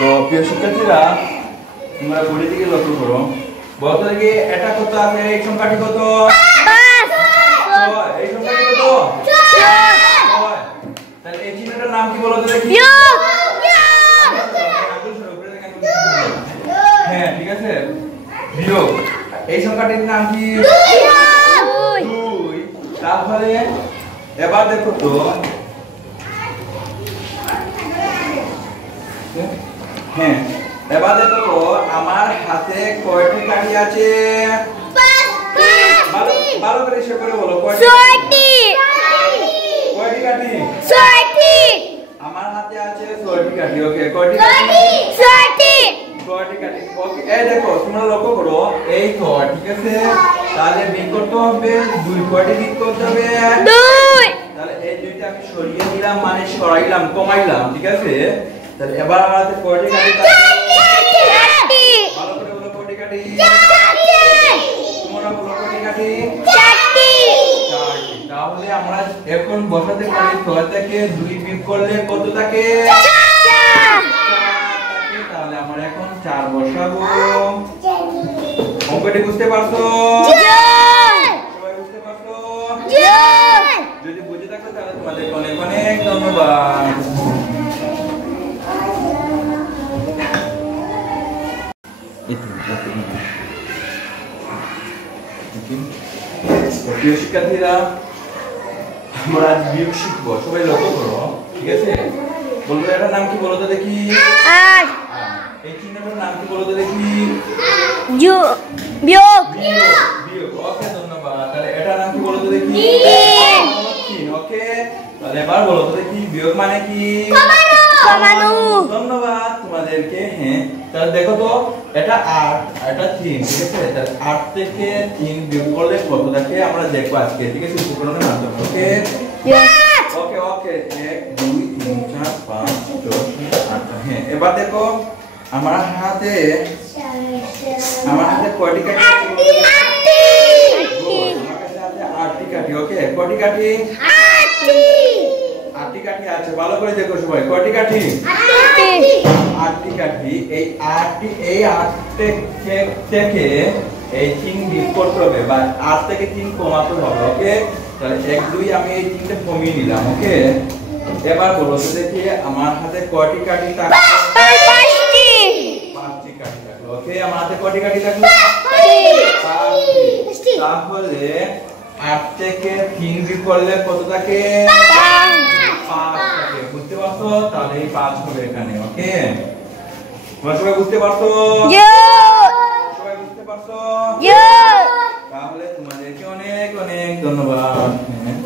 তো প্রিয় শিক্ষার্থীরা তোমরা বইয়ের দিকে লক্ষ্য করো। বলতো দেখি এটা কত আছে, এই সংখ্যাটি কত? 6। এই সংখ্যাটি কত? 6। তাহলে এই চিহ্নটার নাম কি বলো তো দেখি? হ্যাঁ ঠিক আছে, বিয়োগ। এই সংখ্যাটির নাম কি? 2। তাহলে এবার দেখো তো, হ্যাঁ এবার দেখো তো আমার হাতে কয়টি কাঠি আছে? ভালো করে হিসাব করে বলো, কয়টি? 6টি। কয়টি কাঠি? 6টি। আমার হাতে আছে 6টি কাঠি। ওকে, কয়টি কাঠি? 6টি। 6টি কাঠি। ওকে, এই দেখো তোমরা লক্ষ্য করো, এই তো ঠিক আছে। তাহলে বিয়োগ করতে হবে 2। কয়টি বিয়োগ করতে হবে? 2। তাহলে এই 2টা আমি সরিয়ে দিলাম, মানে সরাইলাম, কমাইলাম, ঠিক আছে। তাহলে এবার আমার হাতে কয়টি কাঠি? 4টি। ভালো করে বলো, কয়টি কাঠি? 4টি। তোমরা বলো, কয়টি কাঠি? 4টি। 4টি। তাহলে আমরা এখন বসাতে পারি 6 থেকে 2 বিয়োগ করলে কত থাকে? 4 থাকে। তাহলে আমরা এখন 4 বসাবো। অঙ্কটি বুঝতে পারছো? সবাই বুঝতে পারছো? যদি বুঝে থাকো তাহলে তোমাদের অনেক অনেক ধন্যবাদ। প্রিয় শিক্ষার্থীরা, আমরা আজ বিয়োগ শিখবো। সবাই লক্ষ্য করো, ঠিক আছে। বলবো এটার নাম কি বলো তো দেখি? 8। এই চিহ্নটার নাম কি বলো তো দেখি? বিয়োগ। বিয়োগ। ওকে, ধন্যবাদ। তাহলে এটার নাম কি বলো তো দেখি? 3। ওকে, তাহলে এবার বলো তো দেখি বিয়োগ মানে কি? কমানো। ধন্যবাদ তোমাদেরকে। হ্যাঁ, তাহলে দেখো তো এটা 8 এটা 3, ঠিক আছে। তাহলে 8 থেকে 3 বিয়োগ করলে কত থাকে আমরা দেখব আজকে, ঠিক আছে, উপকরণের মাধ্যমে। ওকে ওকে ওকে 1 2 3 4 5 6 7 8। হ্যাঁ, এবার দেখো আমার হাতে কয়টি কাঠি? 8টি। আমার কাছে আছে 8টি কাঠি। ওকে, কয়টি কাঠি? 8টি। 8টি কাঠি আছে। ভালো করে দেখো সবাই, কয়টি কাঠি? 8টি। 8টি কাঠি। এই 8টি, এই 8 থেকে এই 3 বিয়োগ করতে হবে, বা 8 থেকে 3 কমাতে হবে। ওকে, তাহলে 1 2 আমি এই 3টা কমিয়ে নিলাম। ওকে, এবার বলো তো দেখি আমার হাতে কয়টি কাঠি থাকলো? 5টি। 5টি কাঠি থাকলো। ওকে, আমার হাতে কয়টি কাঠি থাকলো? 5টি। তাহলে 8 থেকে 3 বিয়োগ করলে কত থাকে? 5 থাকে। বুঝতে পারছো? তাহলে এই 5 হবে এখানে। ওকে, তোমরা সবাই বুঝতে পারছো? সবাই বুঝতে পারছো? তাহলে তোমাদেরকে অনেক অনেক ধন্যবাদ। হ্যাঁ।